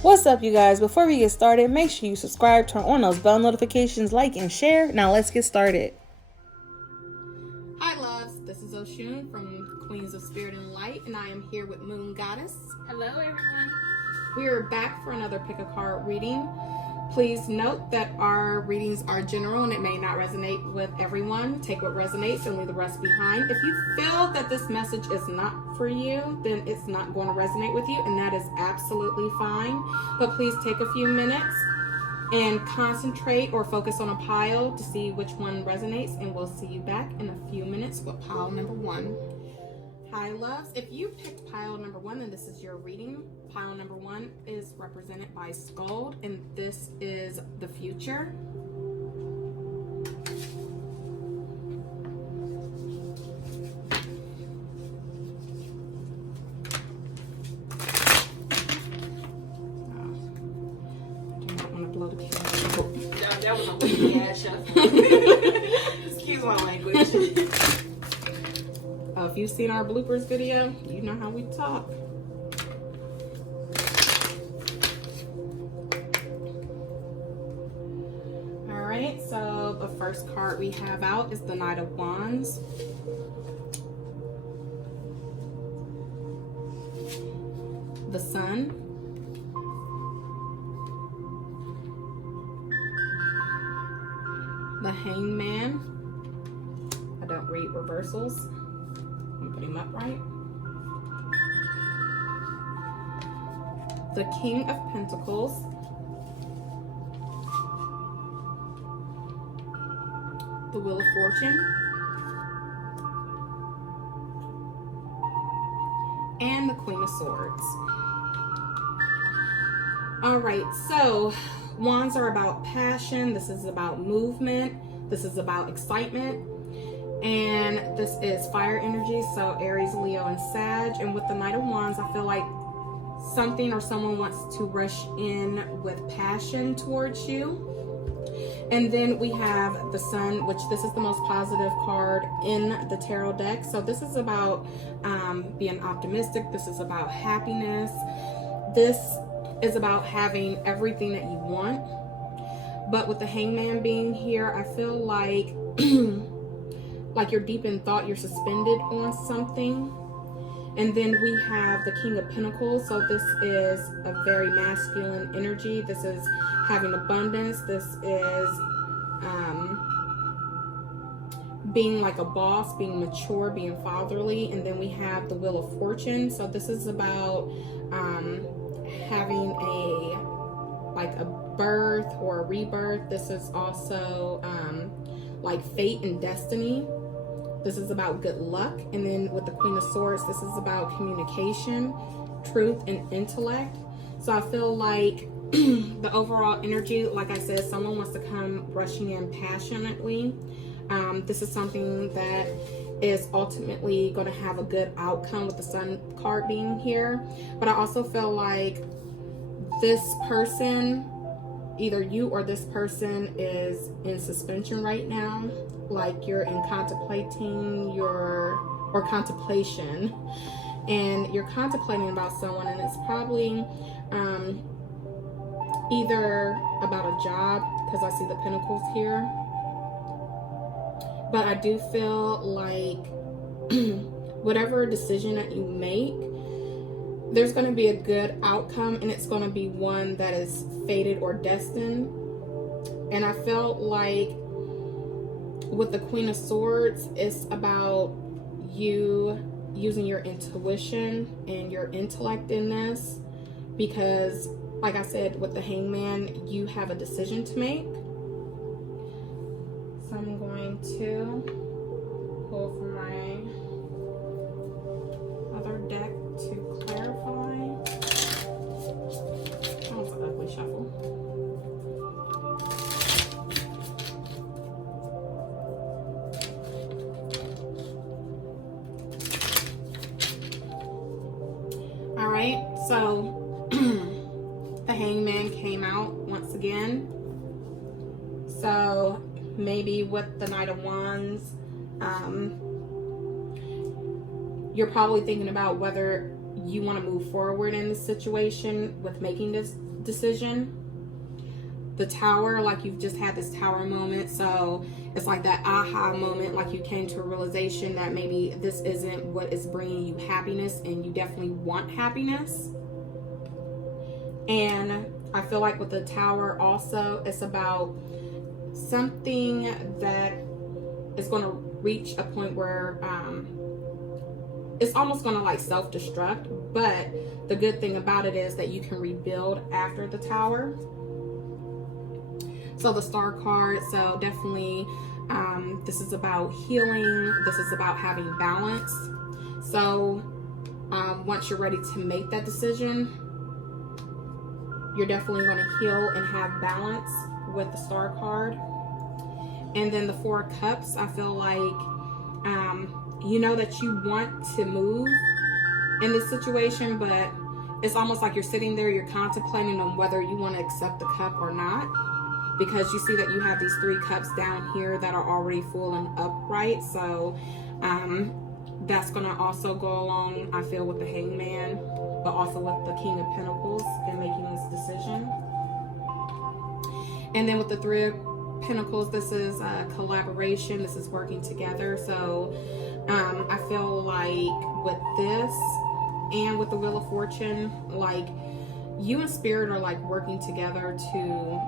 What's up, you guys? Before we get started, make sure you subscribe, turn on those bell notifications, like, and share. Now let's get started. Hi loves, this is Oshun from Queens of Spirit and Light, and I am here with Moon Goddess. Hello everyone. We are back for another pick a card reading. Please note that our readings are general and it may not resonate with everyone. Take what resonates and leave the rest behind. If you feel that this message is not for you, then it's not going to resonate with you, and that is absolutely fine. But please take a few minutes and concentrate or focus on a pile to see which one resonates, and we'll see you back in a few minutes with pile number one. Hi loves, if you picked pile number one, then this is your reading. Pile number one is represented by Skuld, and this is the future. That was a weird ass shuffle. Excuse my language. If you've seen our bloopers video, you know how we talk. Alright, so the first card we have out is the Knight of Wands. The Sun. The Hangman. I don't read reversals. I'm putting him upright. The King of Pentacles. The Wheel of Fortune. And the Queen of Swords. Alright, so wands are about passion. This is about movement. This is about excitement. And this is fire energy, so Aries, Leo, and Sag. And with the Knight of Wands, I feel like something or someone wants to rush in with passion towards you. And then we have the Sun, which this is the most positive card in the tarot deck. So this is about being optimistic. This is about happiness. This is about having everything that you want. But with the Hangman being here, I feel like like you're deep in thought, you're suspended on something. And then we have the King of Pentacles. So this is a very masculine energy. This is having abundance. This is being like a boss, being mature, being fatherly. And then we have the Wheel of Fortune. So this is about having a birth or a rebirth. This is also like fate and destiny. This is about good luck. And then with the Queen of Swords, this is about communication, truth, and intellect. So I feel like the overall energy, like I said, someone wants to come rushing in passionately. This is something that is ultimately going to have a good outcome with the Sun card being here. But I also feel like this person, either you or this person, is in suspension right now. Like you're in contemplation, and you're contemplating about someone, and it's probably either about a job, because I see the Pentacles here. But I do feel like whatever decision that you make, there's going to be a good outcome, and it's going to be one that is fated or destined. And I felt like with the Queen of Swords, it's about you using your intuition and your intellect in this, because like I said, with the Hangman, you have a decision to make. So I'm going to pull from my other deck to clarify. That was an ugly shuffle. All right, so the Hangman came out once again. So maybe with the Knight of Wands, you're probably thinking about whether you want to move forward in this situation with making this decision. The Tower, like you've just had this Tower moment, so it's like that aha moment, like you came to a realization that maybe this isn't what is bringing you happiness, and you definitely want happiness. And I feel like with the Tower also, it's about something that is going to reach a point where it's almost going to like self-destruct, but the good thing about it is that you can rebuild after the Tower. So the Star card, so definitely this is about healing. This is about having balance. So once you're ready to make that decision, you're definitely going to heal and have balance with the Star card. And then the Four of Cups, I feel like you know that you want to move in this situation, but it's almost like you're sitting there, you're contemplating on whether you want to accept the cup or not, because you see that you have these 3 cups down here that are already full and upright. So that's going to also go along, I feel, with the Hangman, but also with the King of Pentacles and making this decision. And then with the Three of Pentacles, this is collaboration. This is working together. So I feel like with this and with the Wheel of Fortune, like you and Spirit are like working together to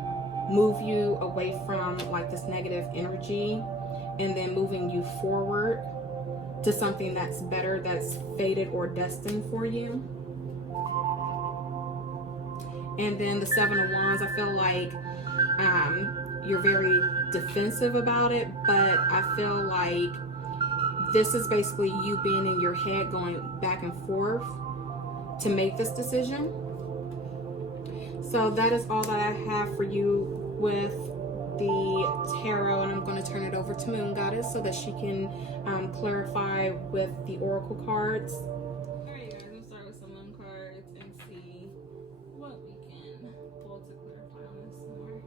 move you away from like this negative energy, and then moving you forward to something that's better, that's fated or destined for you. And then the Seven of Wands, I feel like you're very defensive about it, but I feel like this is basically you being in your head going back and forth to make this decision. So that is all that I have for you with the tarot, and I'm going to turn it over to Moon Goddess so that she can clarify with the oracle cards. Alright guys, I'm going to start with some moon cards and see what we can pull to clarify on this more.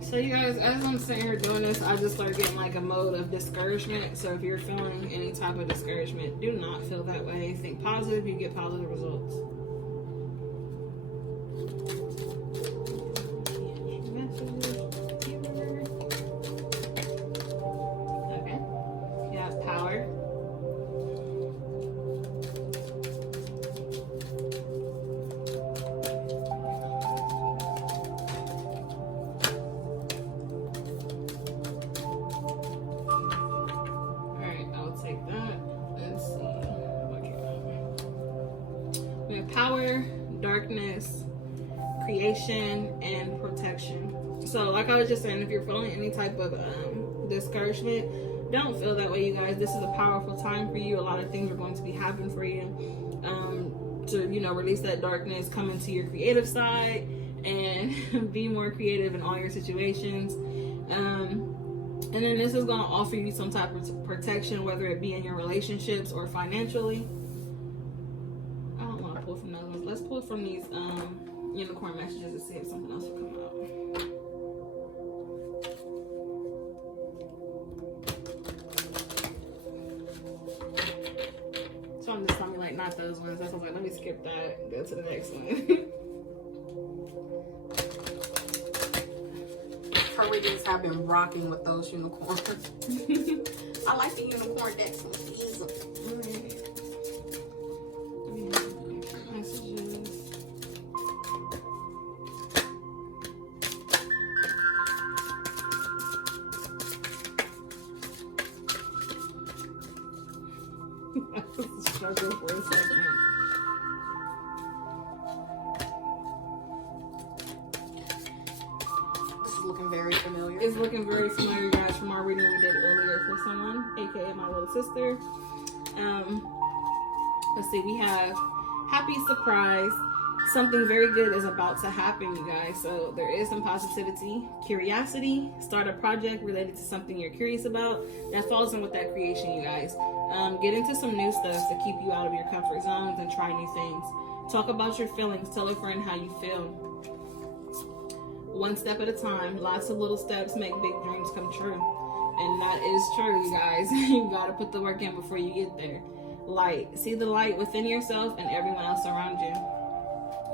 So you guys, as I'm sitting here doing this, I just started getting like a mode of discouragement. So if you're feeling any type of discouragement, do not feel that way. Think positive, you get positive results. Okay. You have power. Power, darkness, creation, and protection. So like I was just saying, if you're feeling any type of discouragement, don't feel that way, you guys. This is a powerful time for you. A lot of things are going to be happening for you to, you know, release that darkness, come into your creative side, and be more creative in all your situations. And then this is going to offer you some type of protection, whether it be in your relationships or financially. From those ones. Let's pull from these unicorn messages to see if something else will come out. So I'm just telling me like not those ones. That's why I was like, let me skip that and go to the next one. Her readings have been rocking with those unicorns. I like the unicorn decks with these. Struggle for a second. This is looking very familiar. It's looking very familiar, guys, from our reading we did earlier for someone, aka my little sister. Let's see, we have happy surprise. Something very good is about to happen, you guys. So there is some positivity, curiosity, start a project related to something you're curious about. That falls in with that creation, you guys. Get into some new stuff to keep you out of your comfort zones and try new things. Talk about your feelings. Tell a friend how you feel. One step at a time. Lots of little steps make big dreams come true. And that is true, you guys. You gotta put the work in before you get there. light. See the light within yourself and everyone else around you.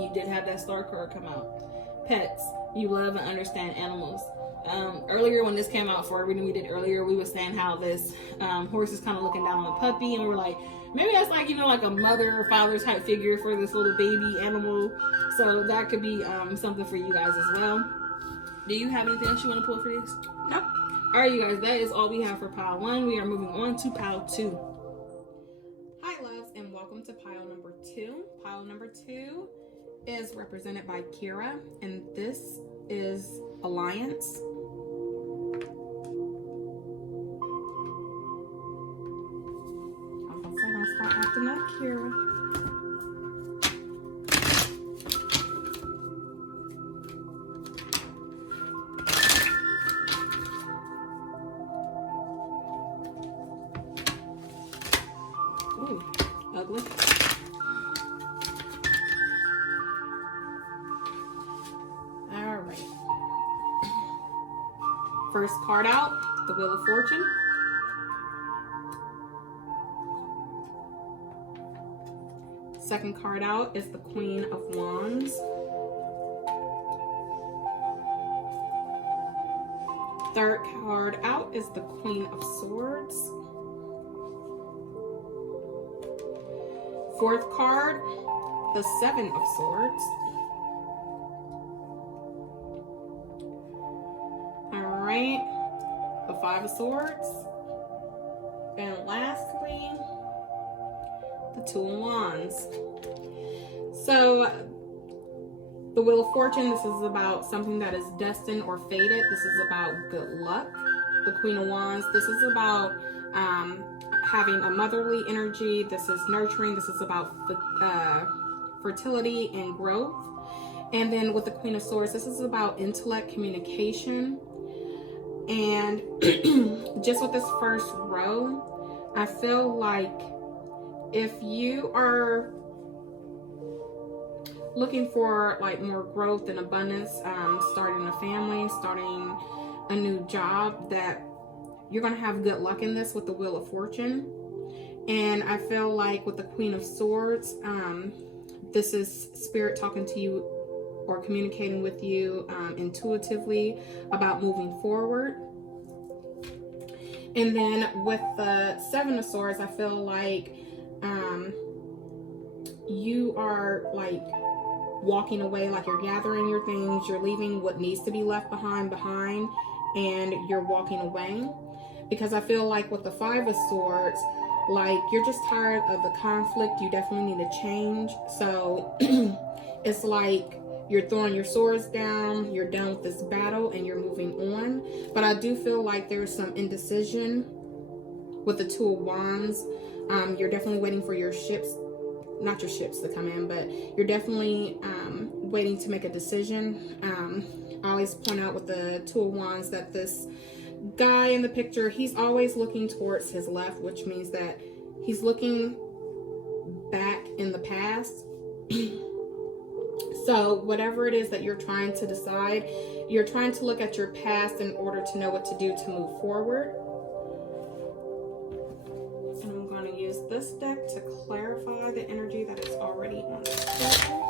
You did have that star card come out. Pets. You love and understand animals. Earlier when this came out for a reading we did earlier, we were saying how this horse is kind of looking down on a puppy, and we were like, maybe that's like, you know, like a mother or father type figure for this little baby animal. So that could be something for you guys as well. Do you have anything else you want to pull for this? Nope. All right, you guys, that is all we have for pile 1. We are moving on to pile 2. Hi, loves, and welcome to pile number 2. Pile number 2 is represented by Kira, and this is Alliance. Don't start acting up, Kira. Ooh, ugly. All right. First card out, the Wheel of Fortune. Second card out is the Queen of Wands. Third card out is the Queen of Swords. Fourth card, the Seven of Swords. All right, the Five of Swords. And lastly, the Two of Wands. So the Wheel of Fortune, this is about something that is destined or fated. This is about good luck. The Queen of Wands, this is about having a motherly energy. This is nurturing. This is about fertility and growth. And then with the Queen of Swords, this is about intellect, communication. And just with this first row, I feel like if you are looking for like more growth and abundance, starting a family, starting a new job, that you're going to have good luck in this with the Wheel of Fortune. And I feel like with the Queen of Swords, this is Spirit talking to you or communicating with you intuitively about moving forward. And then with the Seven of Swords, I feel like you are like walking away, like you're gathering your things, you're leaving what needs to be left behind, and you're walking away. Because I feel like with the Five of Swords, like you're just tired of the conflict, you definitely need a change. So it's like you're throwing your swords down, you're done with this battle, and you're moving on. But I do feel like there's some indecision with the Two of Wands. You're definitely waiting for your ships, not your ships to come in, but you're definitely waiting to make a decision. I always point out with the Two of Wands that this guy in the picture, he's always looking towards his left, which means that he's looking back in the past. So whatever it is that you're trying to decide, you're trying to look at your past in order to know what to do to move forward. And I'm going to use this deck to clarify the energy that is already on the table.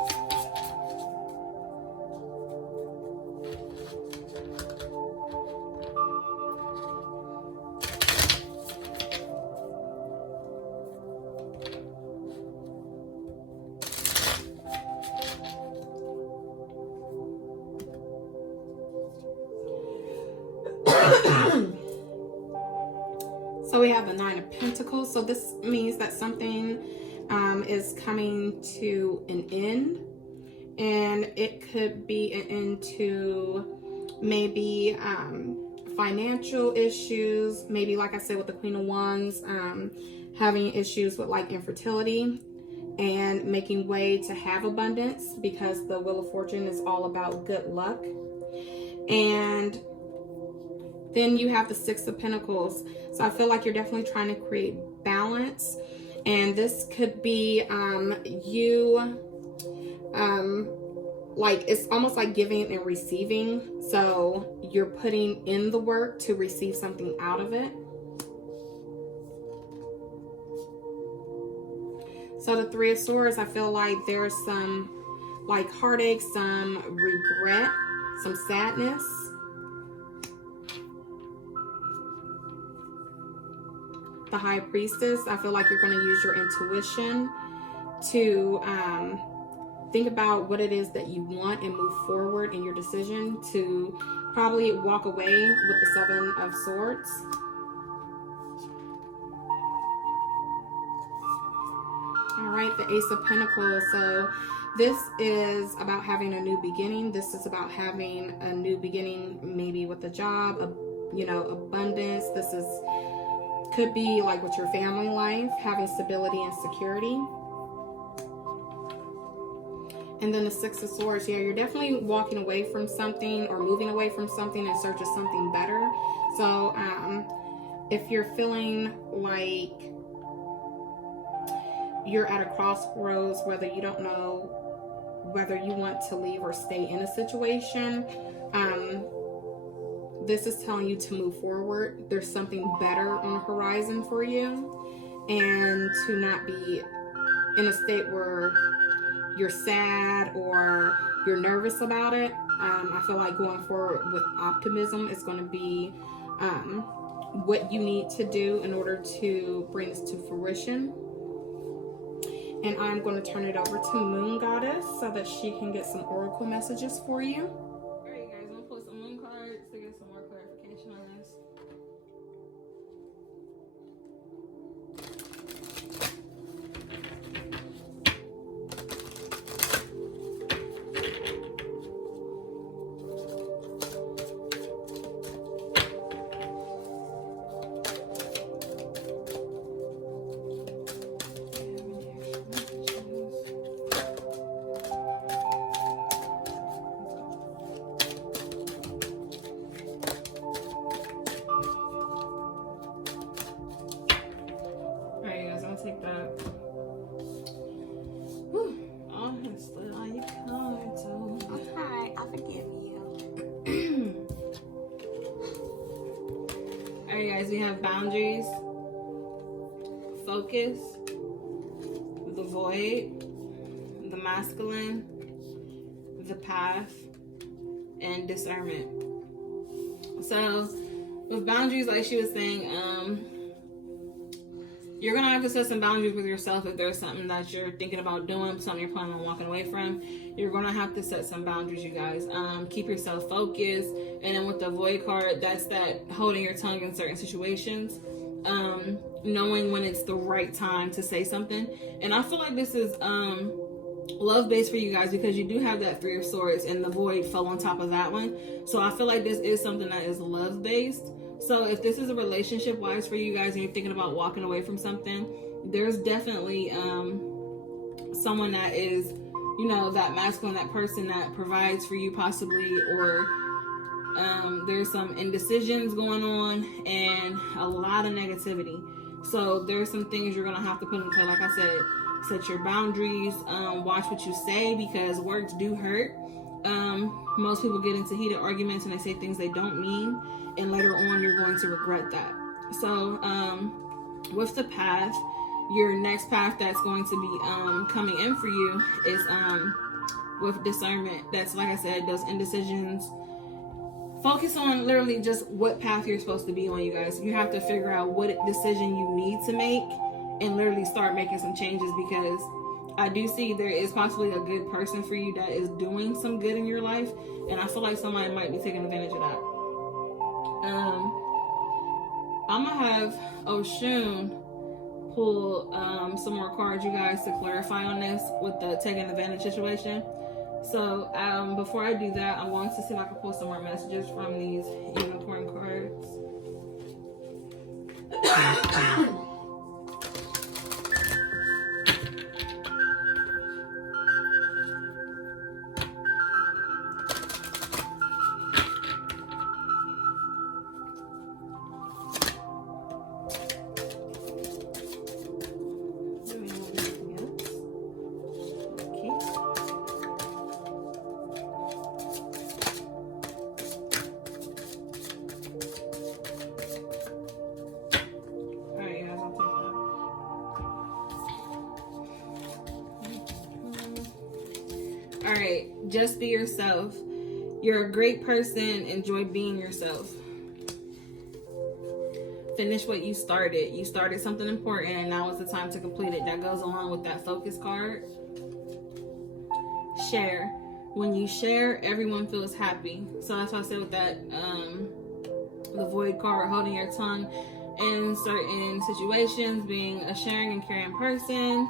So we have the Nine of Pentacles. So this means that something is coming to an end, and it could be an end to maybe financial issues. Maybe, like I said, with the Queen of Wands, having issues with like infertility and making way to have abundance, because the Wheel of Fortune is all about good luck. And then you have the Six of Pentacles. So I feel like you're definitely trying to create balance. And this could be you, like it's almost like giving and receiving. So you're putting in the work to receive something out of it. So the Three of Swords, I feel like there's some like heartache, some regret, some sadness. The High Priestess, I feel like you're going to use your intuition to think about what it is that you want and move forward in your decision to probably walk away with the Seven of Swords. All right, the Ace of Pentacles. So this is about having a new beginning. This is about having a new beginning, maybe with a job, abundance. This could be like with your family life, having stability and security. And then the Six of Swords. Yeah, you're definitely walking away from something or moving away from something in search of something better. So if you're feeling like you're at a crossroads, whether you don't know whether you want to leave or stay in a situation, this is telling you to move forward. There's something better on the horizon for you, and to not be in a state where you're sad or you're nervous about it. I feel like going forward with optimism is going to be what you need to do in order to bring this to fruition. And I'm going to turn it over to Moon Goddess so that she can get some oracle messages for you. All right, guys, I'm going to pull some moon cards to get some more clarification on this. Take that. Whew. Honestly, are you coming to? I'm tired. I forgive you. Alright, guys, we have boundaries, focus, the void, the masculine, the path, and discernment. So, with boundaries, like she was saying, you're going to have to set some boundaries with yourself if there's something that you're thinking about doing, something you're planning on walking away from. You're going to have to set some boundaries, you guys. Keep yourself focused. And then with the void card, that's that holding your tongue in certain situations. Knowing when it's the right time to say something. And I feel like this is love-based for you guys because you do have that Three of Swords and the void fell on top of that one. So I feel like this is something that is love-based. So if this is a relationship wise for you guys and you're thinking about walking away from something, there's definitely someone that is, that masculine, that person that provides for you possibly, or there's some indecisions going on and a lot of negativity. So there's some things you're going to have to put in play. Like I said, set your boundaries, watch what you say because words do hurt. Most people get into heated arguments and they say things they don't mean, and later on you're going to regret that. So with the path, your next path that's going to be coming in for you is with discernment. That's, like I said, those indecisions. Focus on literally just what path you're supposed to be on, you guys. You have to figure out what decision you need to make and literally start making some changes, because I do see there is possibly a good person for you that is doing some good in your life, and I feel like somebody might be taking advantage of that. I'm gonna have Oshun pull some more cards, you guys, to clarify on this with the taking advantage situation. So before I do that, I'm going to see if I can pull some more messages from these unicorn cards. All right, just be yourself. You're a great person. Enjoy being yourself. Finish what you started. You started something important, and now is the time to complete it. That goes along with that focus card. Share. When you share, everyone feels happy. So that's why I said with that, the void card, holding your tongue in certain situations, being a sharing and caring person.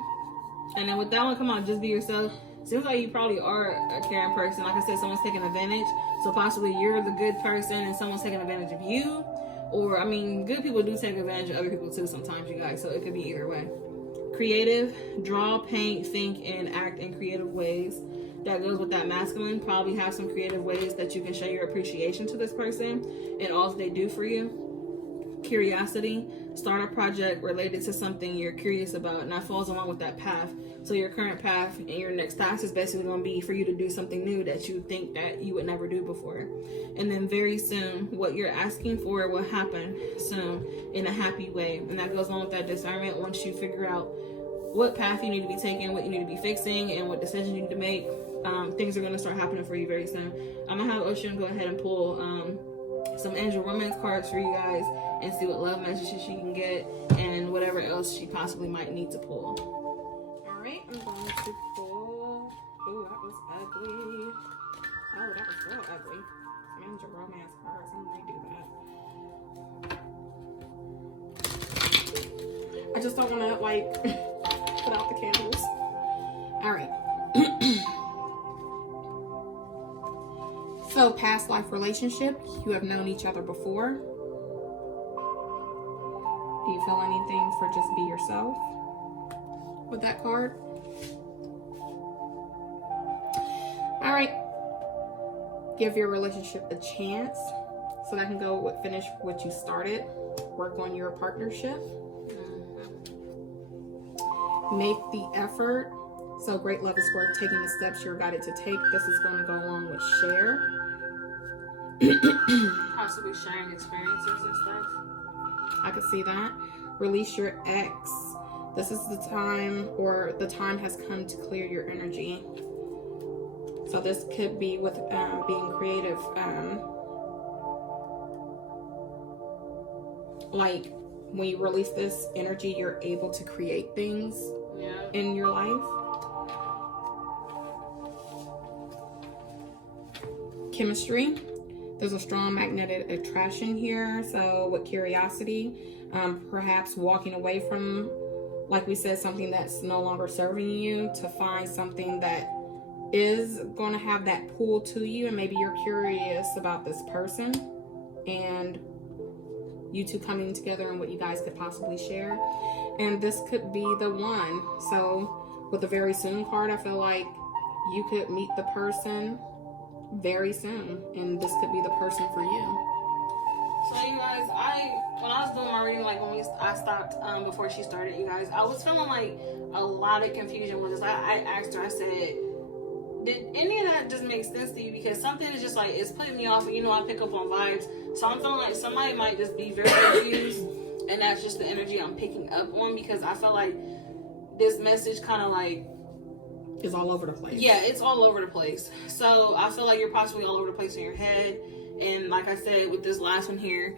And then with that one, come on, just be yourself. Seems like you probably are a caring person. Like I said, someone's taking advantage. So possibly you're the good person and someone's taking advantage of you. Or, I mean, good people do take advantage of other people too sometimes, you guys. So it could be either way. Creative. Draw, paint, think, and act in creative ways. That goes with that masculine. Probably have some creative ways that you can show your appreciation to this person and all that they do for you. Curiosity. Start a project related to something you're curious about, and that falls along with that path. So your current path and your next task is basically going to be for you to do something new that you think that you would never do before. And then very soon, what you're asking for will happen soon in a happy way. And that goes along with that discernment. Once you figure out what path you need to be taking, what you need to be fixing, and what decisions you need to make, things are going to start happening for you very soon. I'm going to have Ocean go ahead and pull some angel romance cards for you guys and see what love messages she can get and whatever else she possibly might need to pull. All right, I'm going to pull. Ooh, that was ugly. Oh, that was real ugly. Some angel romance cards. I might do that. I just don't want to like put out the candles. All right. So, past life relationship, you have known each other before. Do you feel anything for just be yourself with that card? All right. Give your relationship a chance. So that can go with finish what you started. Work on your partnership. Make the effort. So great love is worth taking the steps you're guided to take. This is going to go along with share. Possibly sharing experiences and stuff. I could see that. Release your ex. This is the time, or the time has come to clear your energy. So this could be with being creative. Like when you release this energy, you're able to create things in your life. Chemistry. There's a strong magnetic attraction here. So with curiosity, perhaps walking away from, like we said, something that's no longer serving you to find something that is going to have that pull to you. And maybe you're curious about this person and you two coming together and what you guys could possibly share. And this could be the one. So with the very soon card, I feel like you could meet the person very soon, and this could be the person for you. So you guys, when I was doing my reading, like when I stopped before she started, you guys, I was feeling like a lot of confusion with this. I asked her, I said, did any of that just make sense to you? Because something is just like, it's putting me off, and you know I pick up on vibes. So I'm feeling like somebody might just be very confused, and that's just the energy I'm picking up on, because I feel like this message kind of like is all over the place. Yeah, it's all over the place. So I feel like you're possibly all over the place in your head. And like I said with this last one here,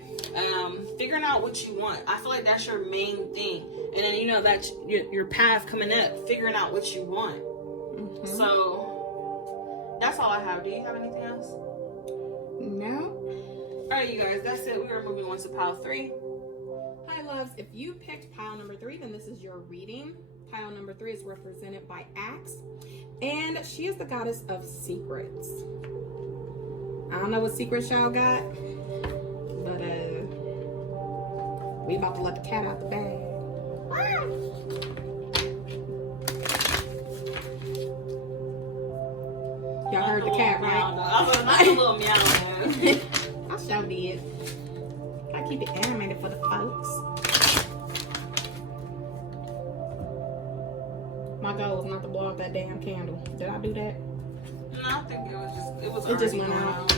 figuring out what you want. I feel like that's your main thing. And then you know that's your path coming up, figuring out what you want. Mm-hmm. So that's all I have. Do you have anything else? No. Alright, you guys, that's it. We are moving on to pile 3. Hi loves, if you picked pile number 3, then this is your reading. Pile number 3 is represented by Axe, and she is the goddess of secrets. I don't know what secrets y'all got, but we about to let the cat out the bag. Y'all heard the cat, right? I was like, a little meow, man. I sure did. I keep it animated for the folks. My goal was not to blow out that damn candle. Did I do that? No, I think it was just went out.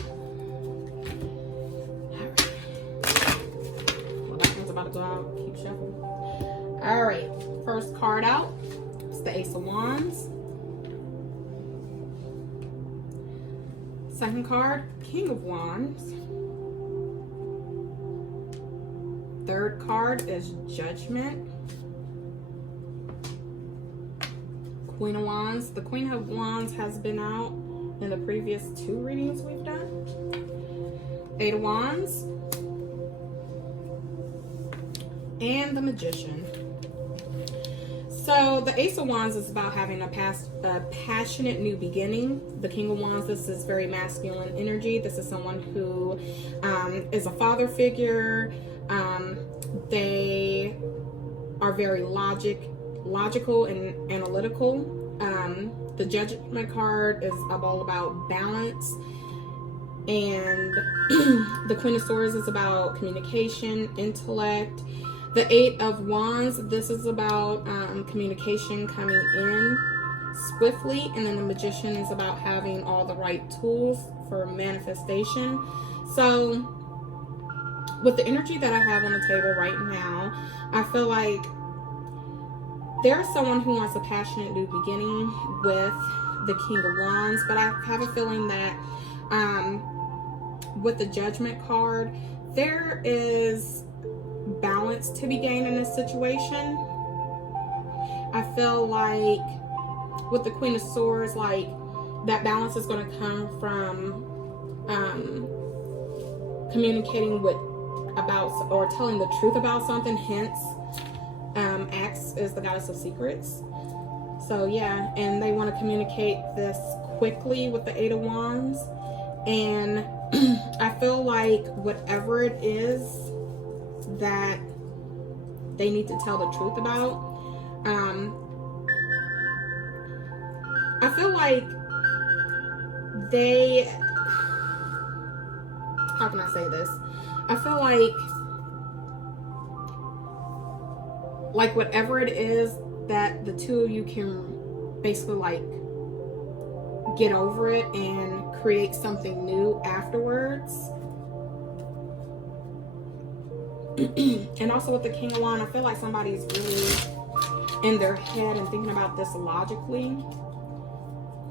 Well, that one's about to go out. Keep shuffling. All right. First card out. It's the Ace of Wands. Second card, King of Wands. Third card is Judgment. Queen of Wands. The Queen of Wands has been out in the previous 2 readings we've done. 8 of Wands. And the Magician. So the Ace of Wands is about having a passionate new beginning. The King of Wands, this is very masculine energy. This is someone who is a father figure. They are very logical and analytical. The Judgment card is all about balance. And the Queen of Swords is about communication, intellect. The 8 of Wands, this is about communication coming in swiftly. And then the Magician is about having all the right tools for manifestation. So with the energy that I have on the table right now, I feel like there's someone who wants a passionate new beginning with the King of Wands. But I have a feeling that with the Judgment card, there is balance to be gained in this situation. I feel like with the Queen of Swords, like that balance is going to come from communicating about or telling the truth about something. Hence, X is the goddess of secrets. So yeah, and they want to communicate this quickly with the 8 of Wands. And I feel like whatever it is that they need to tell the truth about, I feel like how can I say this? I feel like whatever it is that the two of you can basically like get over it and create something new afterwards. And also with the King of Wands, I feel like somebody's really in their head and thinking about this logically.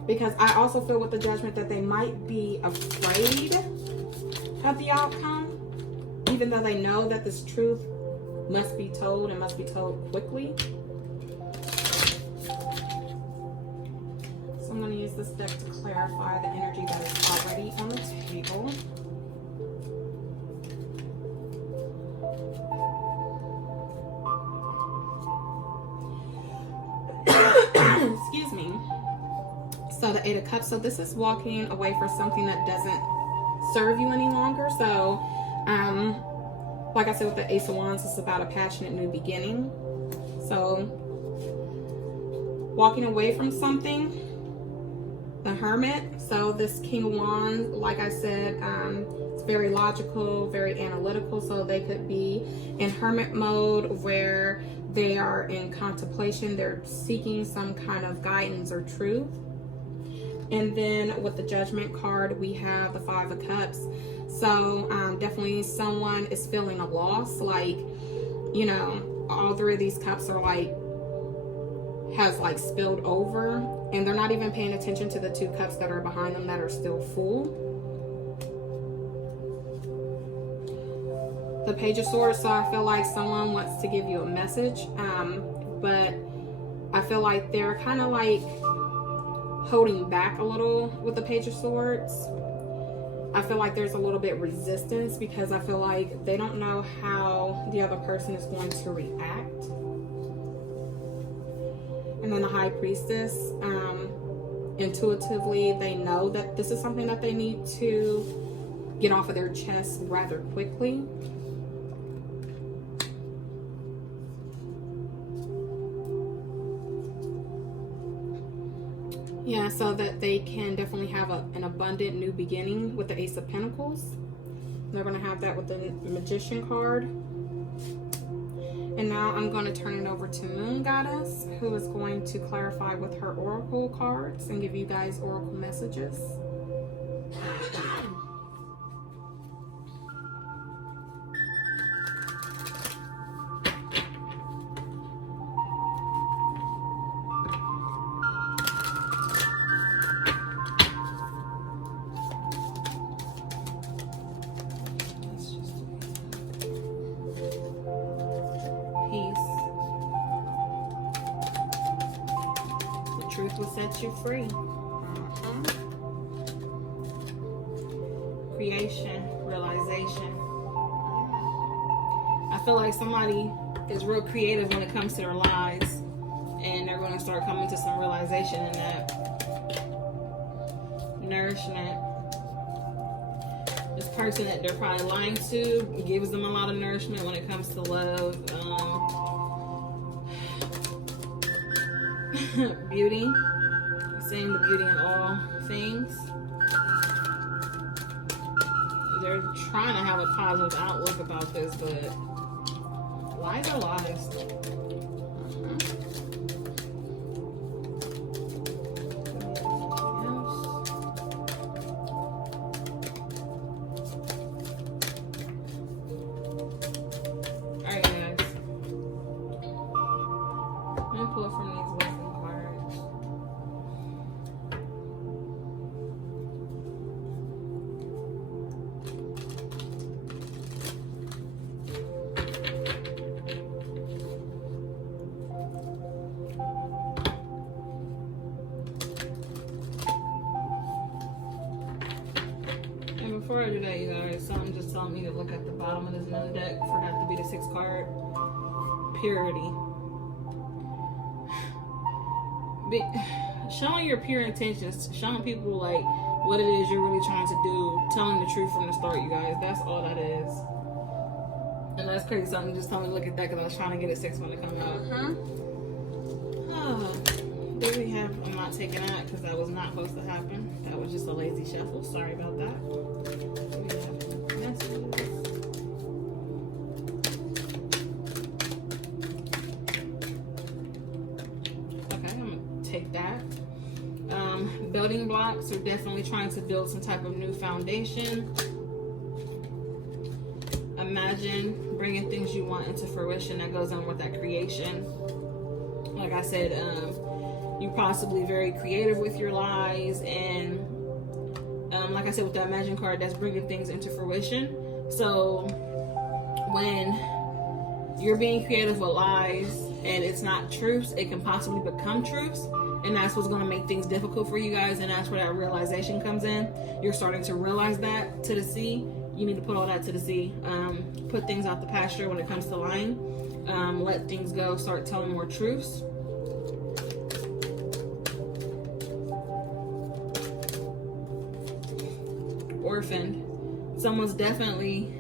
Because I also feel with the Judgment that they might be afraid of the outcome, even though they know that this truth must be told and must be told quickly. So I'm going to use this deck to clarify the energy that is already on the table. Excuse me. So the 8 of Cups. So this is walking away from something that doesn't serve you any longer. So like I said with the Ace of Wands, it's about a passionate new beginning. So walking away from something. The Hermit. So this King of Wands, like I said, it's very logical, very analytical. So they could be in hermit mode where they are in contemplation. They're seeking some kind of guidance or truth. And then with the Judgment card, we have the 5 of Cups. So definitely someone is feeling a loss. Like, you know, all 3 of these cups are like, has like spilled over. And they're not even paying attention to the 2 cups that are behind them that are still full. The Page of Swords. So I feel like someone wants to give you a message. But I feel like they're kind of like holding back a little with the Page of Swords. I feel like there's a little bit resistance because I feel like they don't know how the other person is going to react. And then the High Priestess, intuitively they know that this is something that they need to get off of their chest rather quickly. Yeah, so that they can definitely have an abundant new beginning with the Ace of Pentacles. They're going to have that with the Magician card. And now I'm going to turn it over to Moon Goddess, who is going to clarify with her Oracle cards and give you guys Oracle messages. truth will set you free. Creation, realization. I feel like somebody is real creative when it comes to their lives, and they're going to start coming to some realization in that. Nourishment. This person that they're probably lying to gives them a lot of nourishment when it comes to love. Beauty. Seeing the beauty in all things. They're trying to have a positive outlook about this, but lies are lies. Alright, guys. I'm gonna pull from these wisdom cards. And before I do that, you guys, something just told me to look at the bottom of this middle deck for that to be the 6th card. Purity. Showing your pure intentions, showing people like what it is you're really trying to do, telling the truth from the start, you guys. That's all that is. And that's crazy. Something just told me to look at that because I was trying to get a 6th one to come out. Oh, there we have. I'm not taking that because that was not supposed to happen. That was just a lazy shuffle. Sorry about that. We have messages. Take that. Building blocks are definitely trying to build some type of new foundation. Imagine bringing things you want into fruition. That goes on with that creation. Like I said, you're possibly very creative with your lies, and like I said with that Imagine card, that's bringing things into fruition. So when you're being creative with lies and it's not truths, it can possibly become truths, and that's what's going to make things difficult for you guys, and that's where that realization comes in. You're starting to realize that to the sea. You need to put all that to the sea. Put things out the pasture when it comes to lying. Let things go. Start telling more truths. Orphaned. Someone's definitely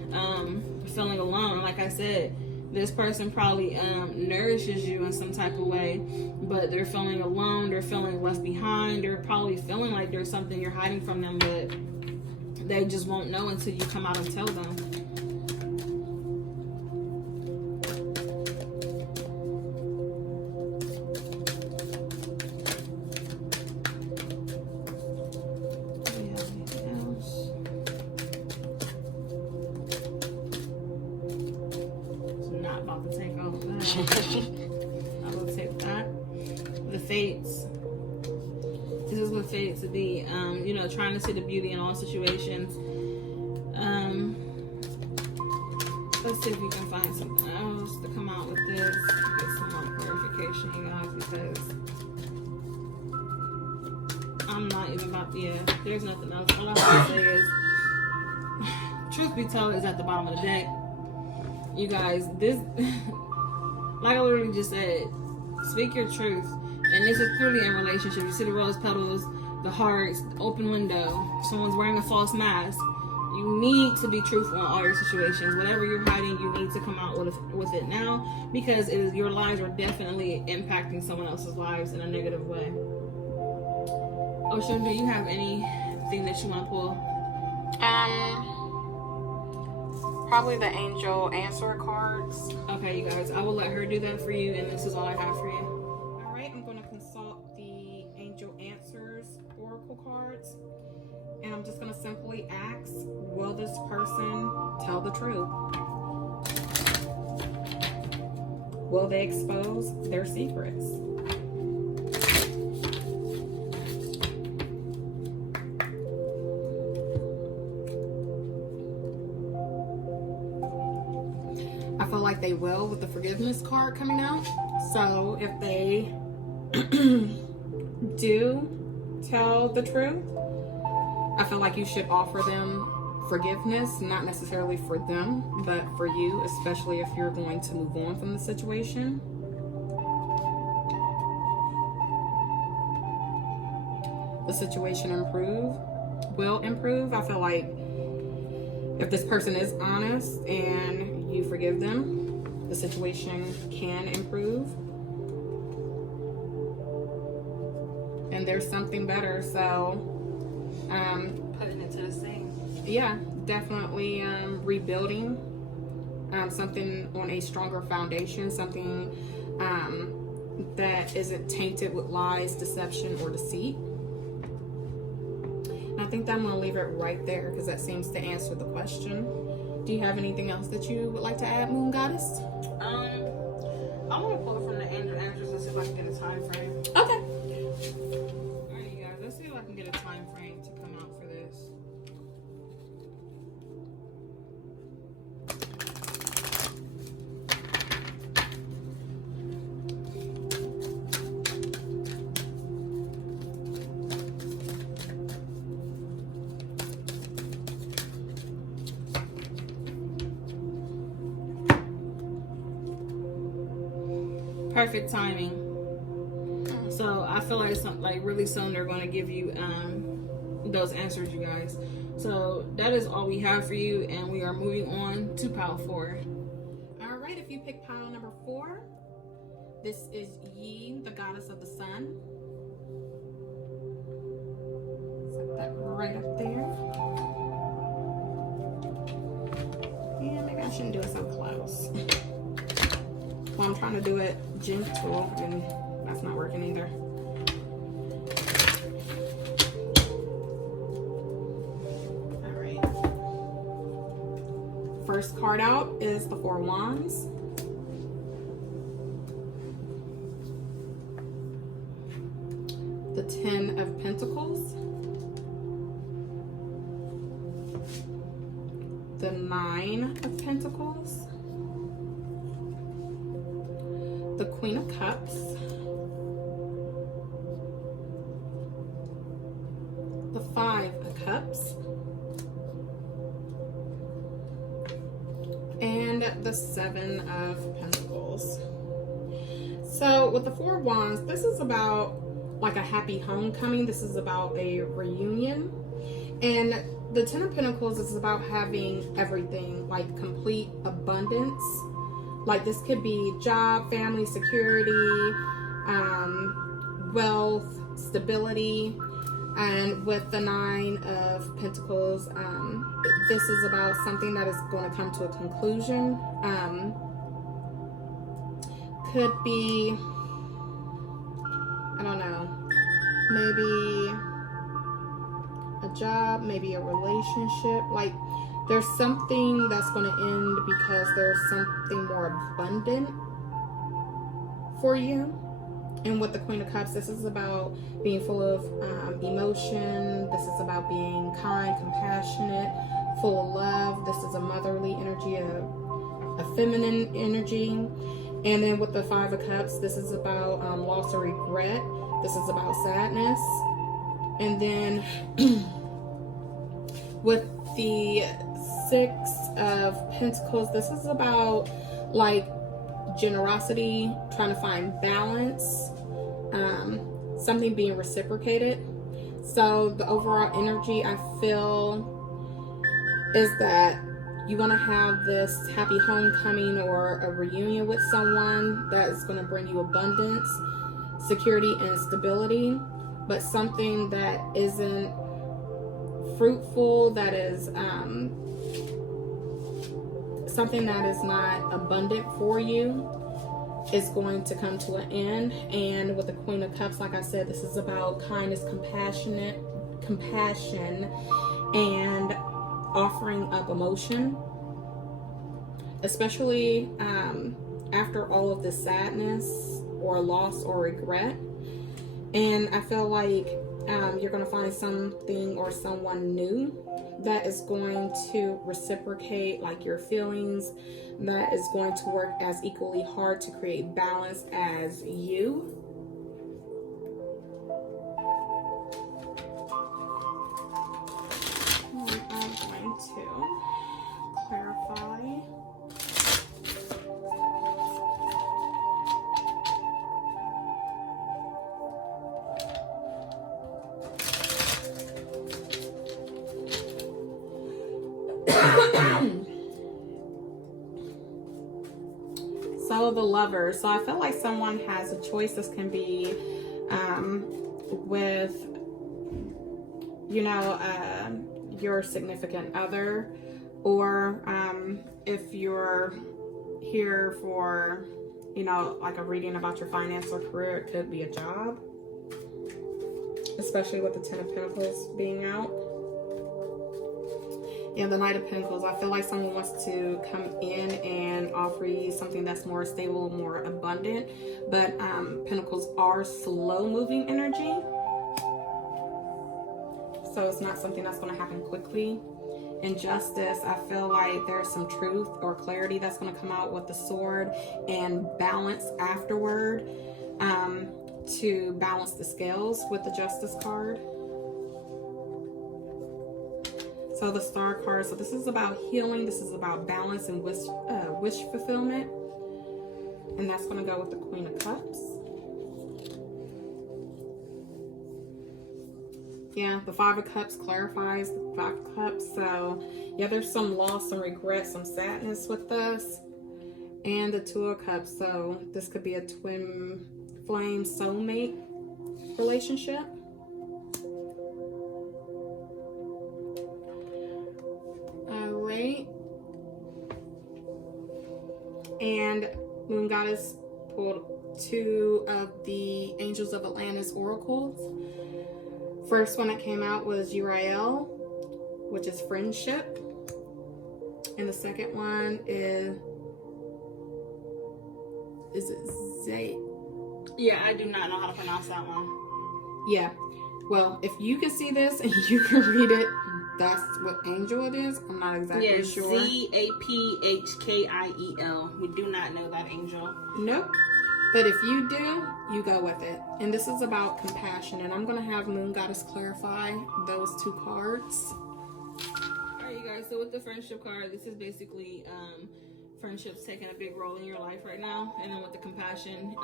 feeling alone. Like I said, this person probably nourishes you in some type of way, but they're feeling alone, they're feeling left behind, they're probably feeling like there's something you're hiding from them, but they just won't know until you come out and tell them. I will take that. The fates. This is what fates would be. You know, trying to see the beauty in all situations. Let's see if we can find something else to come out with this. Get some more clarification, you guys, because I'm not even about to, there's nothing else. All I have to say is, truth be told, is at the bottom of the deck. You guys, this, like I literally just said, speak your truth. And this is clearly in relationship. You see the rose petals, the hearts, the open window. Someone's wearing a false mask. You need to be truthful in all your situations. Whatever you're hiding, you need to come out with it now, because it is, your lies are definitely impacting someone else's lives in a negative way. Ocean, do you have anything that you want to pull? Probably the angel answer cards. Okay, you guys, I will let her do that for you, and this is all I have for you. All right, I'm going to consult the angel answers oracle cards, and I'm just going to simply ask, will this person tell the truth? Will they expose their secrets? I feel like they will, with the forgiveness card coming out. So if they do tell the truth, I feel like you should offer them forgiveness, not necessarily for them, but for you, especially if you're going to move on from the situation. The situation will improve. I feel like if this person is honest and you forgive them, the situation can improve. And there's something better. So, putting it to the same. Yeah, definitely rebuilding something on a stronger foundation, something that isn't tainted with lies, deception, or deceit. And I think that I'm going to leave it right there because that seems to answer the question. Do you have anything else that you would like to add, Moon Goddess? I want to pull it from the angel answers and see if I can get a time frame. Okay. Alright, you guys, let's see if I can get a time frame to come out for this. Perfect timing. So I feel like really soon they're going to give you those answers, you guys. So that is all we have for you, and we are moving on to pile 4. All right, if you pick pile number 4, this is Yi, the goddess of the sun. Set that right up there. Yeah, maybe I shouldn't do it so close. Well, I'm trying to do it gentle, and that's not working either. All right. First card out is the 4 Wands. The 10 of Pentacles. The 9 of Pentacles. The Queen of Cups, the 5 of Cups, and the 7 of Pentacles. So with the 4 Wands, this is about like a happy homecoming. This is about a reunion. And the 10 of Pentacles is about having everything, like complete abundance. Like this could be job, family, security, wealth, stability. And with the 9 of Pentacles, this is about something that is going to come to a conclusion. Could be, I don't know, maybe a job, maybe a relationship. Like there's something that's going to end because there's something more abundant for you. And with the Queen of Cups, this is about being full of emotion. This is about being kind, compassionate, full of love. This is a motherly energy, a feminine energy. And then with the 5 of Cups, this is about loss or regret. This is about sadness. And then with the 6 of Pentacles, this is about like generosity, trying to find balance, something being reciprocated. So the overall energy I feel is that you want to have this happy homecoming or a reunion with someone that is going to bring you abundance, security, and stability, but something that isn't fruitful, that is something that is not abundant for you, is going to come to an end. And with the Queen of Cups, like I said, this is about kindness, compassion, and offering up emotion, especially after all of the sadness or loss or regret. And I feel like you're going to find something or someone new that is going to reciprocate like your feelings, that is going to work as equally hard to create balance as you. So the Lovers. So I feel like someone has a choice. This can be with, you know, your significant other, or if you're here for, you know, like a reading about your finance or career, it could be a job, especially with the Ten of Pentacles being out. Yeah, the Knight of Pentacles. I feel like someone wants to come in and offer you something that's more stable, more abundant, but Pentacles are slow moving energy, so it's not something that's going to happen quickly. In Justice, I feel like there's some truth or clarity that's going to come out with the Sword, and balance afterward, to balance the scales with the Justice card. So the Star card, so this is about healing, this is about balance and wish fulfillment. And that's going to go with the Queen of Cups. Yeah, the Five of Cups clarifies the Five of Cups. So yeah, there's some loss, some regret, some sadness with this. And the Two of Cups, so this could be a twin flame soulmate relationship. And Moon Goddess pulled two of the Angels of Atlantis oracles. First one that came out was Uriel, which is friendship. And the second one is it Zay? Yeah, I do not know how to pronounce that one. Yeah. Well, if you can see this and you can read it, that's what angel it is. I'm not exactly sure. Zaphkiel. We do not know that angel. Nope. But if you do, you go with it. And this is about compassion. And I'm going to have Moon Goddess clarify those two cards. Alright, you guys. So with the friendship card, this is basically friendships taking a big role in your life right now. And then with the compassion,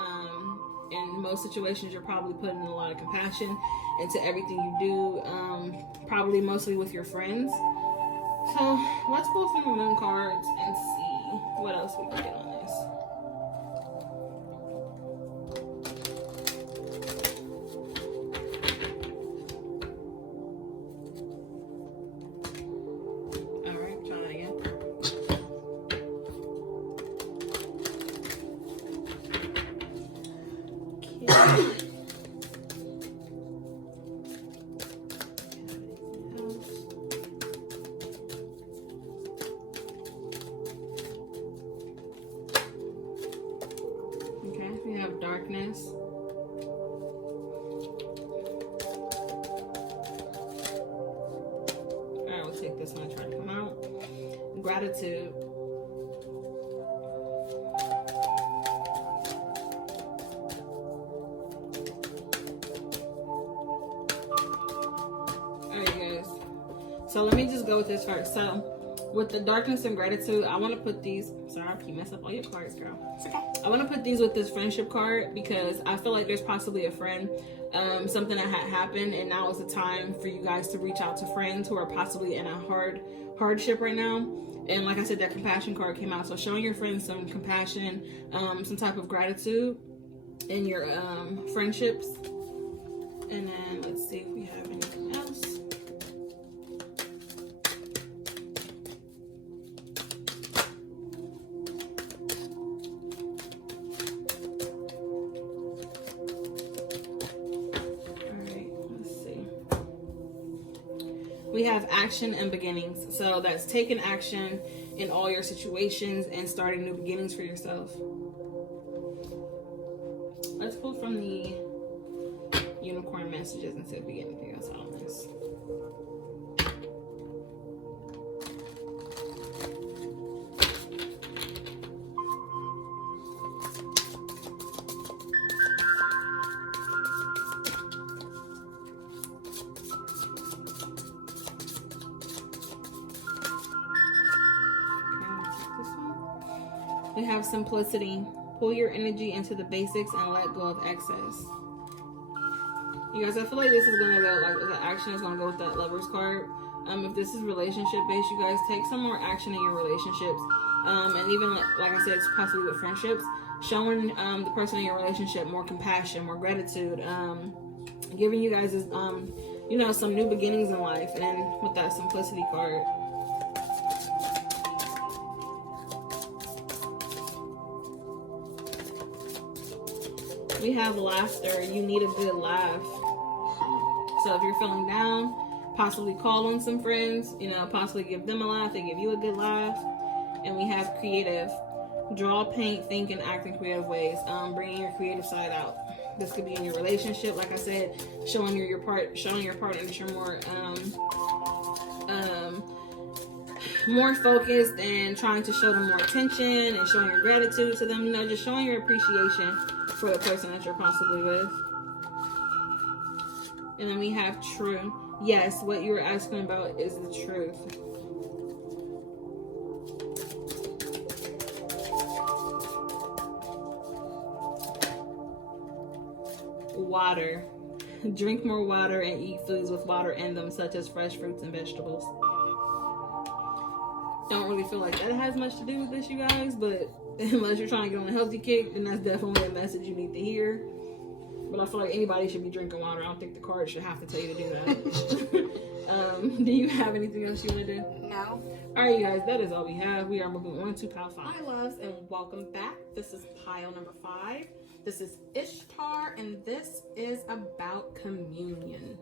in most situations, you're probably putting a lot of compassion into everything you do, probably mostly with your friends. So let's pull from the moon cards and see what else we can get on this. All right, try that again. Okay. Darkness. Alright, we'll take this one and try to come out. Gratitude. Alright, guys. So let me just go with this first. So with the darkness and gratitude, I want to put these. Sorry, I keep messing up all your cards, girl. It's okay. I want to put these with this friendship card because I feel like there's possibly a friend, something that had happened, and now is the time for you guys to reach out to friends who are possibly in a hardship right now. And like I said, that compassion card came out. So showing your friends some compassion, some type of gratitude in your friendships. And then let's see if we have anything else. We have action and beginnings. So that's taking action in all your situations and starting new beginnings for yourself. Let's pull from the unicorn messages and see if we get anything else out of this. We have simplicity. Pull your energy into the basics and let go of excess. You guys, I feel like this is gonna go, like the action is gonna go with that Lovers card. If this is relationship based, you guys take some more action in your relationships. And even like I said, it's possibly with friendships. showing the person in your relationship more compassion, more gratitude, giving you guys you know, some new beginnings in life. And with that simplicity card, we have laughter. You need a good laugh. So if you're feeling down, possibly call on some friends, you know, possibly give them a laugh, they give you a good laugh. And we have creative. Draw, paint, think, and act in creative ways. Bringing your creative side out. This could be in your relationship, like I said, showing your partner that you're more focused and trying to show them more attention and showing your gratitude to them. You know, just showing your appreciation for the person that you're possibly with. And then we have true. Yes, what you were asking about is the truth. Water. Drink more water and eat foods with water in them, such as fresh fruits and vegetables. Don't really feel like that has much to do with this, you guys, but unless you're trying to get on a healthy kick, then that's definitely a message you need to hear. But I feel like anybody should be drinking water. I don't think the card should have to tell you to do that. Do you have anything else you want to do? No. All right, you guys, that is all we have. We are moving on to pile 5. Hi, loves, and welcome back. This is pile number 5. This is Ishtar, and this is about communion.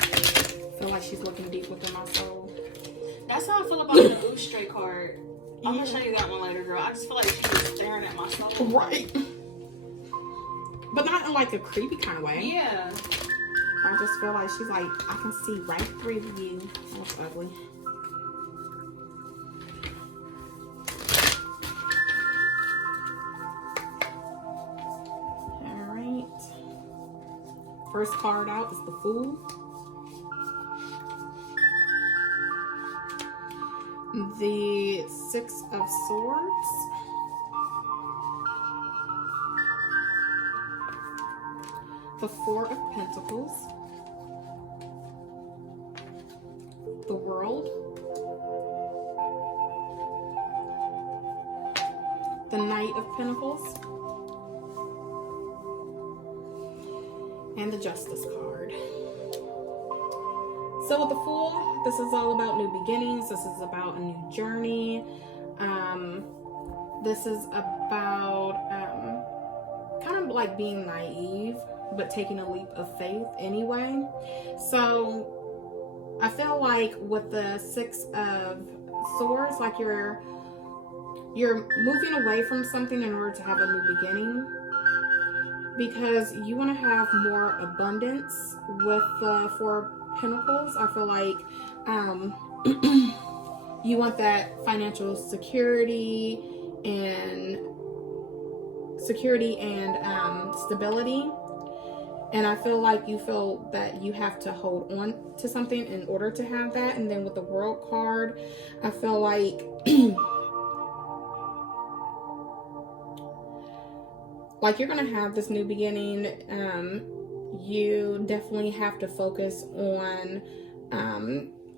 I feel like she's looking deep within my soul. That's how I feel about the Ustre card. I'm gonna show you that one later, girl. I just feel like she's just staring at my soul. Right. But not in like a creepy kind of way. Yeah. I just feel like she's like, I can see right through you. That's ugly. Alright. First card out is the Fool. The Six of Swords. The Four of Pentacles. The World. The Knight of Pentacles. And the Justice card. So with the Fool, this is all about new beginnings. This is about a new journey. This is about kind of like being naive, but taking a leap of faith anyway. So I feel like with the Six of Swords, like you're moving away from something in order to have a new beginning, because you want to have more abundance. With the Four of Pentacles, I feel like you want that financial security and stability. And I feel like you feel that you have to hold on to something in order to have that. And then with the World card, I feel like you're going to have this new beginning. You definitely have to focus on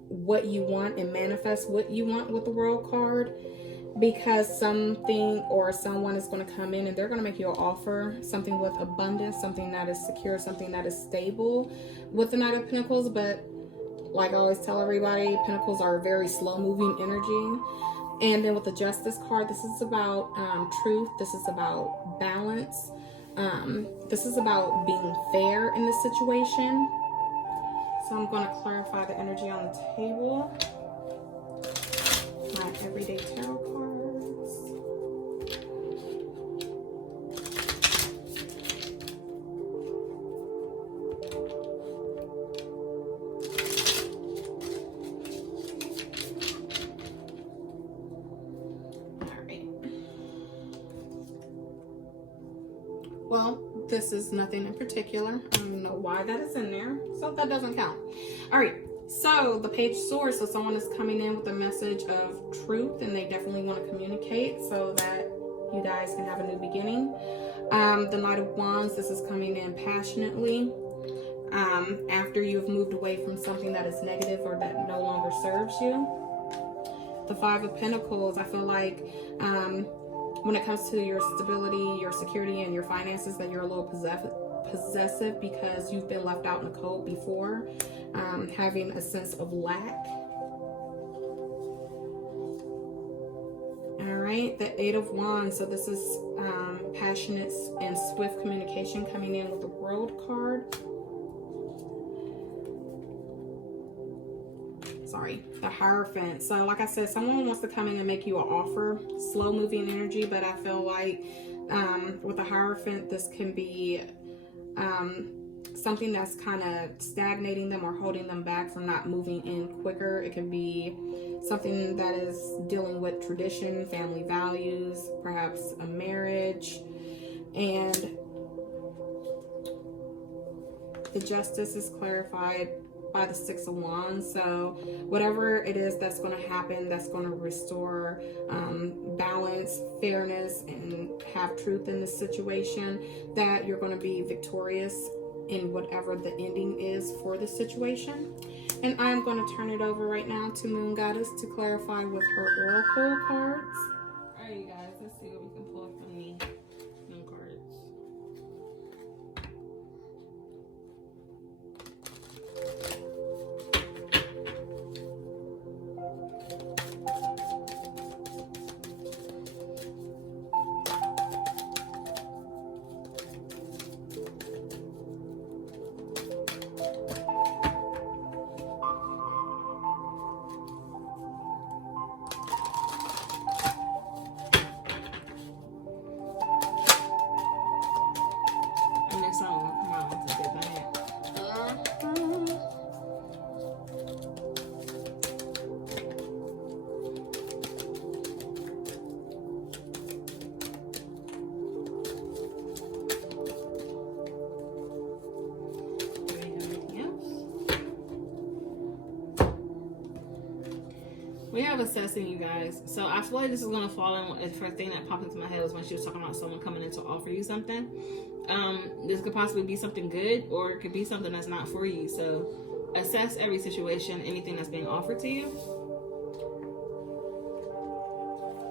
what you want and manifest what you want with the World card, because something or someone is going to come in and they're going to make you an offer, something with abundance, something that is secure, something that is stable with the Knight of Pentacles. But like I always tell everybody, Pentacles are a very slow moving energy. And then with the Justice card, this is about truth. This is about balance. This is about being fair in this situation. So I'm going to clarify the energy on the table. My everyday tarot cards. Well, this is nothing in particular. I don't know why that is in there, so that doesn't count. All right, so the Page of Swords, so someone is coming in with a message of truth, and they definitely want to communicate so that you guys can have a new beginning. The Knight of Wands, this is coming in passionately. after you've moved away from something that is negative or that no longer serves you. The Five of Pentacles, I feel like when it comes to your stability, your security, and your finances, that you're a little possessive because you've been left out in the cold before, having a sense of lack. All right, the Eight of Wands. So this is passionate and swift communication coming in with the World card. Sorry, the Hierophant. So like I said, someone wants to come in and make you an offer. Slow moving energy, but I feel like with the Hierophant, this can be something that's kind of stagnating them or holding them back from not moving in quicker. It can be something that is dealing with tradition, family values, perhaps a marriage. And the Justice is clarified by the Six of Wands. So whatever it is that's going to happen, that's going to restore balance, fairness, and have truth in the situation, that you're going to be victorious in whatever the ending is for the situation. And I'm going to turn it over right now to Moon Goddess to clarify with her Oracle cards. Alright, you guys, let's see what we can pull from the Moon cards. We have assessing, you guys. So I feel like this is going to fall in. The first thing that popped into my head was when she was talking about someone coming in to offer you something. This could possibly be something good, or it could be something that's not for you. So assess every situation, anything that's being offered to you.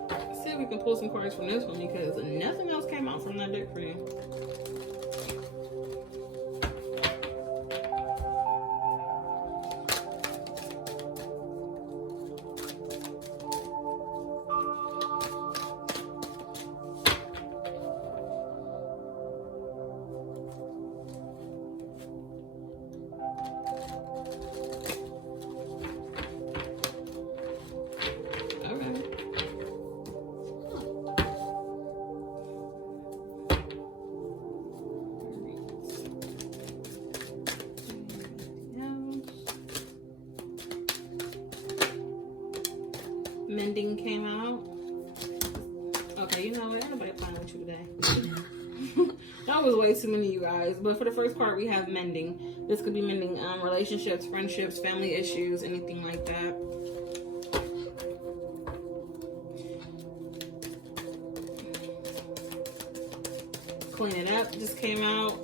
Let's see if we can pull some cards from this one, because nothing else came out from that deck for you. Mending came out. Okay, you know what? Ain't nobody playing with you today. That was way too many, you guys. But for the first part, we have mending. This could be mending relationships, friendships, family issues, anything like that. Clean it up just came out.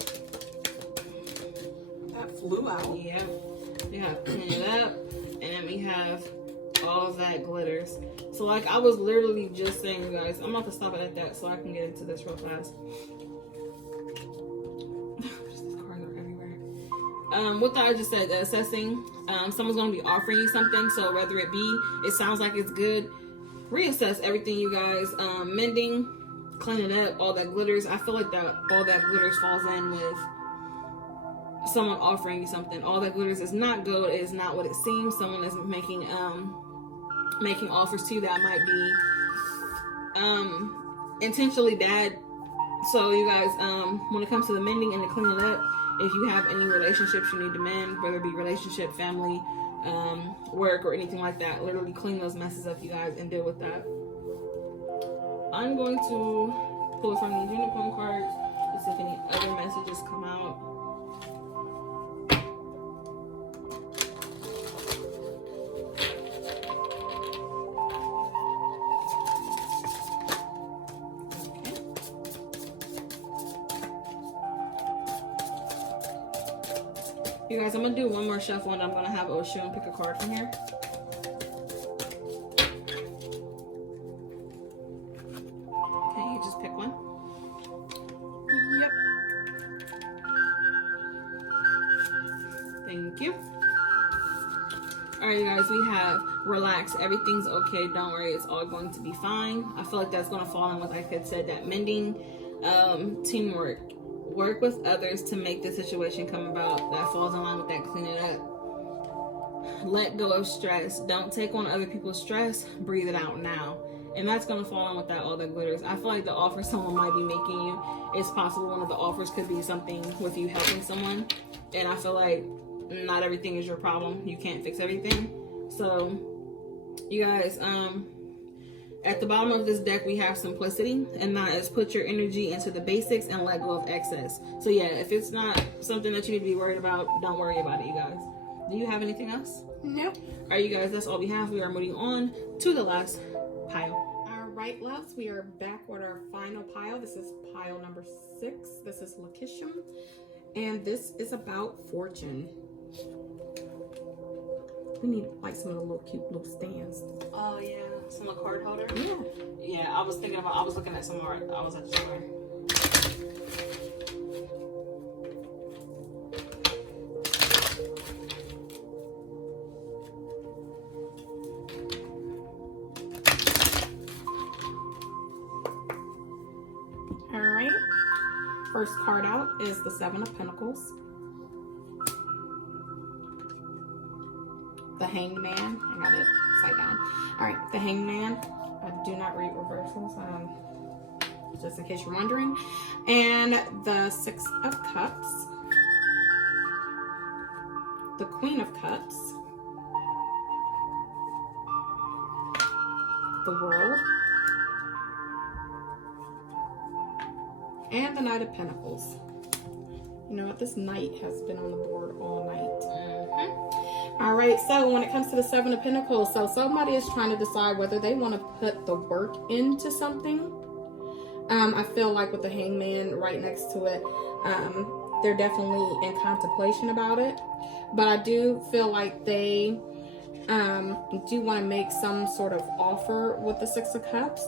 That flew out. Yep. We have clean it up, and then we have all of that glitters. So like I was literally just saying, you guys, I'm about to stop it at that so I can get into this real fast. Just these cards are everywhere. What I just said, assessing, someone's going to be offering you something. So whether it be, it sounds like it's good, reassess everything, you guys. Mending, clean it up, all that glitters. I feel like that all that glitters falls in with someone offering you something. All that glitters is not gold, it is not what it seems. Someone is making offers to you that might be intentionally bad. So you guys, when it comes to the mending and the cleaning up, if you have any relationships you need to mend, whether it be relationship, family, work, or anything like that, literally clean those messes up, you guys, and deal with that. I'm going to pull from these unicorn cards to see if any other messages come out. You guys, I'm going to do one more shuffle and I'm going to have Oshun pick a card from here. Okay, you just pick one. Yep. Thank you. Alright, you guys, we have relax. Everything's okay. Don't worry. It's all going to be fine. I feel like that's going to fall in with, like I said, that mending, teamwork. Work with others to make the situation come about. That falls in line with that cleaning up. Let go of stress. Don't take on other people's stress. Breathe it out now. And that's going to fall in with that all the glitters. I feel like the offer someone might be making you, it's possible one of the offers could be something with you helping someone. And I feel like not everything is your problem. You can't fix everything. So, you guys, at the bottom of this deck, we have simplicity, and that is put your energy into the basics and let go of excess. So yeah, if it's not something that you need to be worried about, don't worry about it, you guys. Do you have anything else? Nope. All right, you guys, that's all we have. We are moving on to the last pile. All right, loves, we are back with our final pile. This is pile number 6. This is Lakeisha, and this is about fortune. We need like some of the little cute little stands. Oh yeah, some of the card holder. Yeah. Yeah, I was looking at some more. I was at the store. All right. First card out is the 7 of Pentacles. The Hangman. I got it upside down. All right, the Hangman. I do not read reversals, just in case you're wondering. And the 6 of Cups. The Queen of Cups. The World. And the Knight of Pentacles. You know what? This knight has been on the board all night. All right, so when it comes to the 7 of Pentacles, so somebody is trying to decide whether they want to put the work into something. I feel like with the Hangman right next to it, they're definitely in contemplation about it. But I do feel like they do want to make some sort of offer with the 6 of Cups.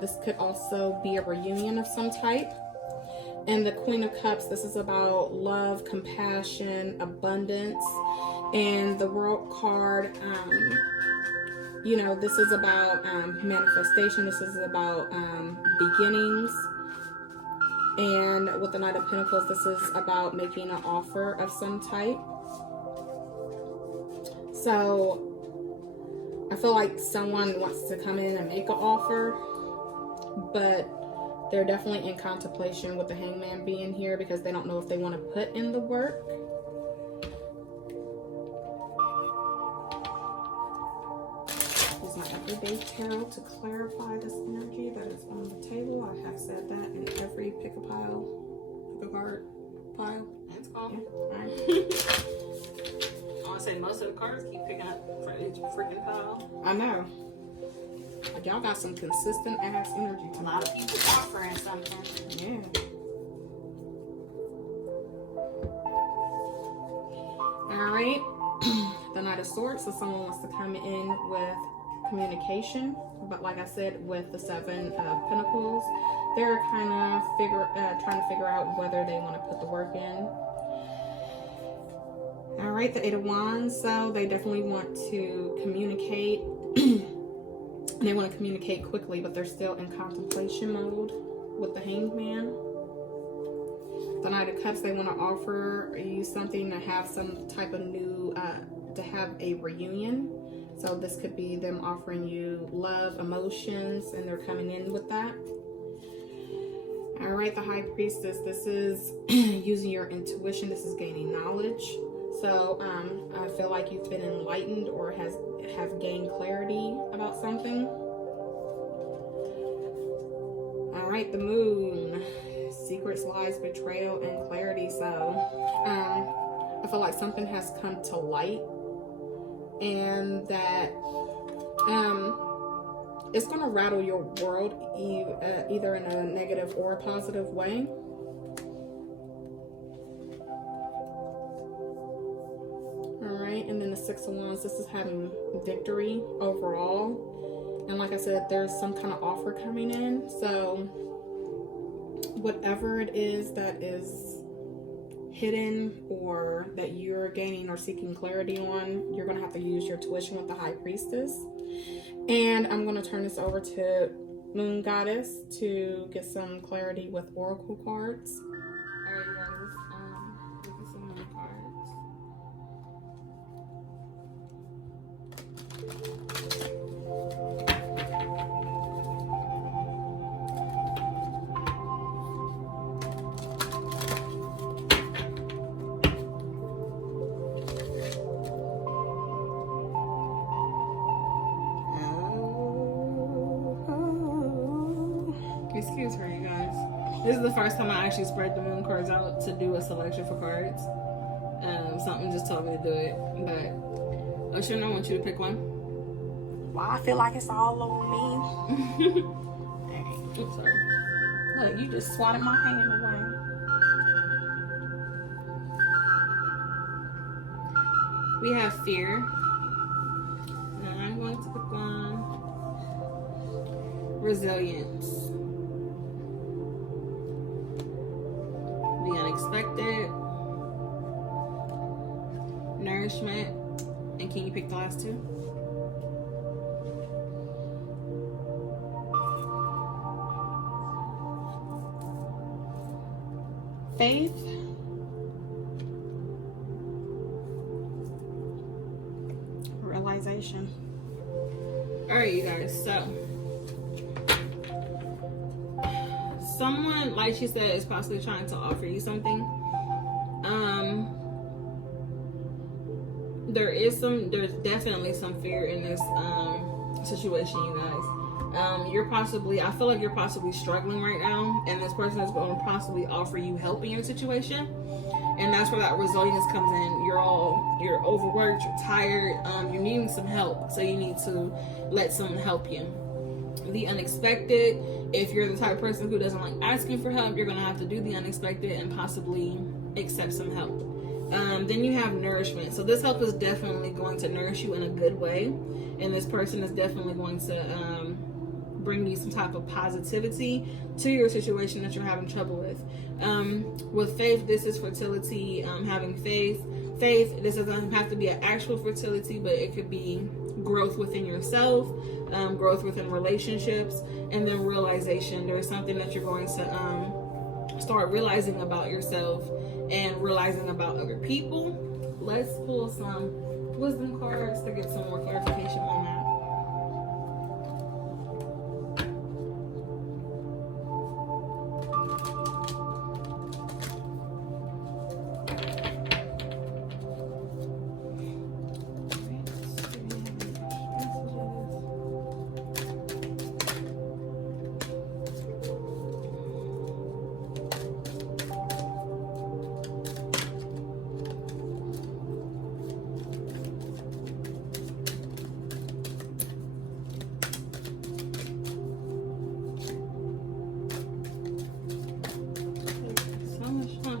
This could also be a reunion of some type. And the Queen of Cups, this is about love, compassion, abundance. And the World card, you know, this is about manifestation. This is about beginnings. And with the Knight of Pentacles, this is about making an offer of some type. So I feel like someone wants to come in and make an offer, but they're definitely in contemplation with the Hangman being here because they don't know if they want to put in the work. Use my everyday tarot to clarify this energy that is on the table. I have said that in every pick a card pile. That's cool. Yeah. All right. I want to say most of the cards keep picking up for each freaking pile. I know. Y'all got some consistent ass energy A tonight. lot of people offering something. Yeah. All right. The Knight of Swords. So someone wants to come in with communication, but like I said, with the 7 of Pentacles, they're kind of trying to figure out whether they want to put the work in. All right, the 8 of Wands. So they definitely want to communicate. They want to communicate quickly, but they're still in contemplation mode with the Hangman. The Knight of Cups, they want to offer you something to have some type of new, to have a reunion. So this could be them offering you love, emotions, and they're coming in with that. All right, the High Priestess, this is using your intuition. This is gaining knowledge. So I feel like you've been enlightened or have gained clarity about something. All right, the Moon, secrets, lies, betrayal, and clarity. So I feel like something has come to light, and that it's going to rattle your world either in a negative or a positive way. And then the Six of Wands, this is having victory overall. And like I said, there's some kind of offer coming in. So whatever it is that is hidden or that you're gaining or seeking clarity on, you're going to have to use your tuition with the High Priestess. And I'm going to turn this over to Moon Goddess to get some clarity with Oracle cards. Alright, you guys, look at some more cards. Excuse her, you guys. This is the first time I actually spread the moon cards out to do a selection for cards. Something just told me to do it, but Ocean, I want you to pick one. Well, I feel like it's all over me. Oops, sorry. Look, you just swatted my hand away. We have fear. Now I'm going to pick one. Resilience. The unexpected. Nourishment. And can you pick the last two? Faith. Realization. Alright, you guys, so someone, like she said, is possibly trying to offer you something. There's definitely some fear in this situation, you guys. I feel like you're possibly struggling right now, and this person is going to possibly offer you help in your situation. And that's where that resilience comes in. You're overworked, you're tired, you're needing some help. So you need to let someone help you. The unexpected, if you're the type of person who doesn't like asking for help, you're going to have to do the unexpected and possibly accept some help. Then you have nourishment. So this help is definitely going to nourish you in a good way. And this person is definitely going to bring you some type of positivity to your situation that you're having trouble with. With faith, this is fertility, having faith. Faith, this doesn't have to be an actual fertility, but it could be growth within yourself, growth within relationships, and then realization. There's something that you're going to start realizing about yourself and realizing about other people. Let's pull some wisdom cards to get some more clarification on that.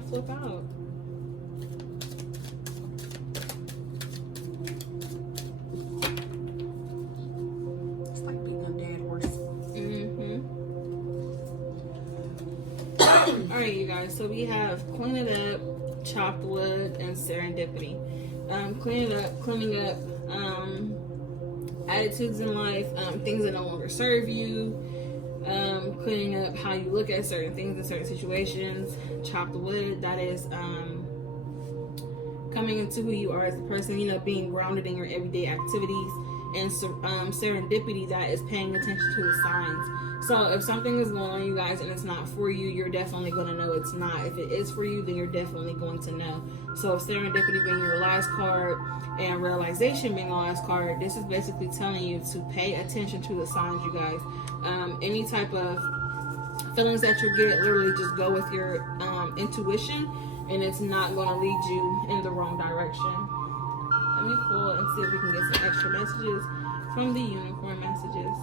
Flip out. It's like being a dead horse. Alright, you guys, so we have clean it up, chopped wood, and serendipity. Cleaning up attitudes in life, things that no longer serve you, cleaning up how you look at certain things in certain situations. Chop the wood, that is coming into who you are as a person, being grounded in your everyday activities. And serendipity, that is paying attention to the signs. So if something is going on, you guys, and it's not for you, you're definitely going to know it's not. If it is for you, then you're definitely going to know. So if serendipity being your last card and realization being the last card, this is basically telling you to pay attention to the signs, you guys. Any type of feelings that you get, literally just go with your intuition, and it's not going to lead you in the wrong direction. Let me pull and see if we can get some extra messages from the unicorn messages.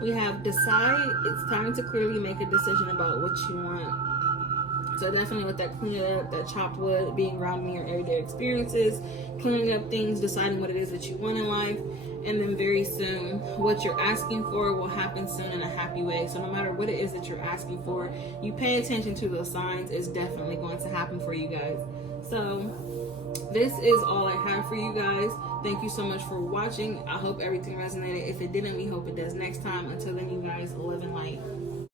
We have decide. It's time to clearly make a decision about what you want. So definitely with that cleaning up, that chopped wood, being grounded in your everyday experiences, cleaning up things, deciding what it is that you want in life. And then very soon, what you're asking for will happen soon in a happy way. So no matter what it is that you're asking for, you pay attention to those signs. It's definitely going to happen for you guys. So this is all I have for you guys. Thank you so much for watching. I hope everything resonated. If it didn't, we hope it does next time. Until then, you guys, live in light.